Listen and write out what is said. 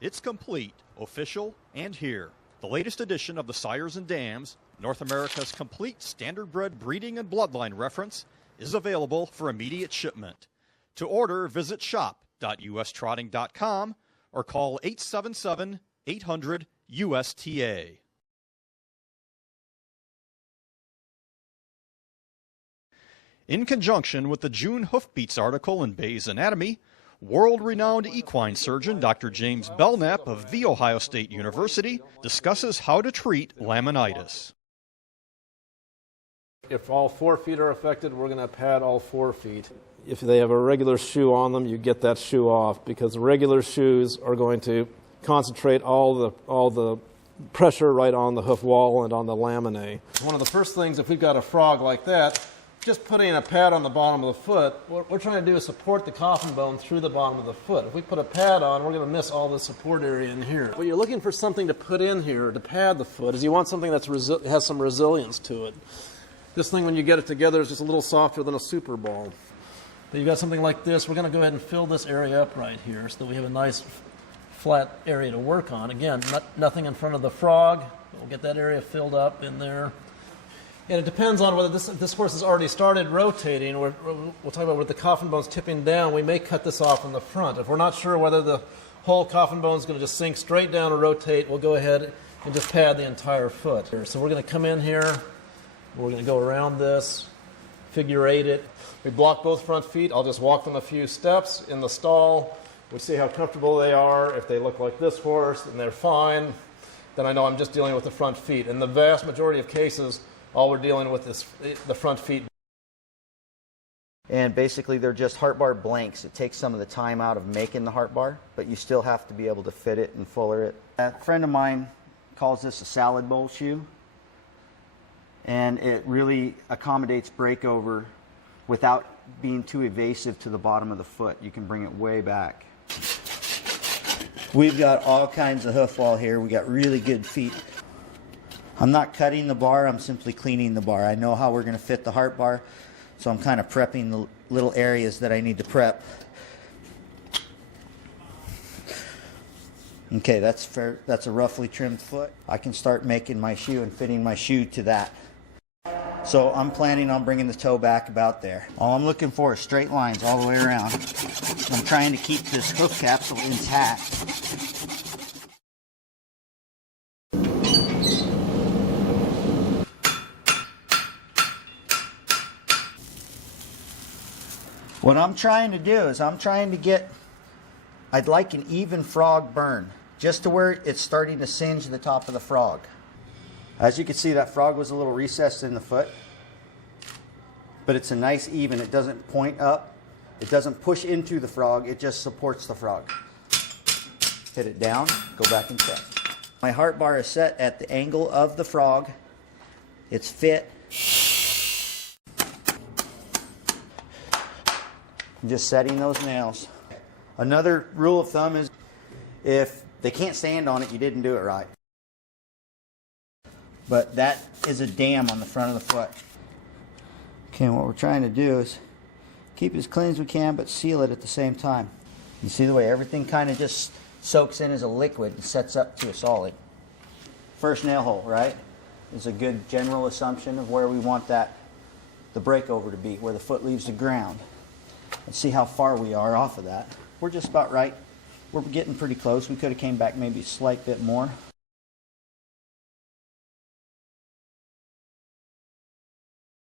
It's complete, official, and here. The latest edition of the Sires and Dams, North America's complete standardbred breeding and bloodline reference, is available for immediate shipment. To order, visit shop.ustrotting.com or call 877-800-USTA. In conjunction with the June Hoof Beats article in Bay's Anatomy, world-renowned equine surgeon Dr. James Belknap of The Ohio State University discusses how to treat laminitis. If all 4 feet are affected, we're going to pad all 4 feet. If they have a regular shoe on them, you get that shoe off, because regular shoes are going to concentrate all the pressure right on the hoof wall and on the laminae. One of the first things, if we've got a frog like that, just putting a pad on the bottom of the foot, what we're trying to do is support the coffin bone through the bottom of the foot. If we put a pad on, we're going to miss all the support area in here. What you're looking for something to put in here to pad the foot is you want something that has some resilience to it. This thing, when you get it together, is just a little softer than a super ball. But you've got something like this. We're going to go ahead and fill this area up right here so that we have a nice flat area to work on. Again, nothing in front of the frog. We'll get that area filled up in there. And it depends on whether this horse has already started rotating. We'll talk about with the coffin bones tipping down. We may cut this off in the front. If we're not sure whether the whole coffin bone is going to just sink straight down or rotate, we'll go ahead and just pad the entire foot. So we're going to come in here. We're going to go around this, figure 8 it. We block both front feet. I'll just walk them a few steps in the stall. We see how comfortable they are. If they look like this horse and they're fine, then I know I'm just dealing with the front feet. In the vast majority of cases, all we're dealing with is the front feet. And basically they're just heart bar blanks. It takes some of the time out of making the heart bar, but you still have to be able to fit it and fuller it. A friend of mine calls this a salad bowl shoe. And it really accommodates breakover without being too evasive to the bottom of the foot. You can bring it way back. We've got all kinds of hoof wall here. We got really good feet. I'm not cutting the bar, I'm simply cleaning the bar. I know how we're going to fit the heart bar, so I'm kind of prepping the little areas that I need to prep. Okay, that's fair. That's a roughly trimmed foot. I can start making my shoe and fitting my shoe to that. So I'm planning on bringing the toe back about there. All I'm looking for is straight lines all the way around. I'm trying to keep this hoof capsule intact. What I'm trying to do is I'd like an even frog burn, just to where it's starting to singe the top of the frog. As you can see, that frog was a little recessed in the foot, but it's a nice even. It doesn't point up, it doesn't push into the frog, it just supports the frog. Hit it down, go back and check. My heart bar is set at the angle of the frog. It's fit. I'm just setting those nails. Another rule of thumb is if they can't stand on it, you didn't do it right. But that is a dam on the front of the foot. Okay, and what we're trying to do is keep it as clean as we can, but seal it at the same time. You see the way everything kind of just soaks in as a liquid and sets up to a solid. First nail hole, right, is a good general assumption of where we want the breakover to be, where the foot leaves the ground. Let's see how far we are off of that. We're just about right. We're getting pretty close. We could have came back maybe a slight bit more.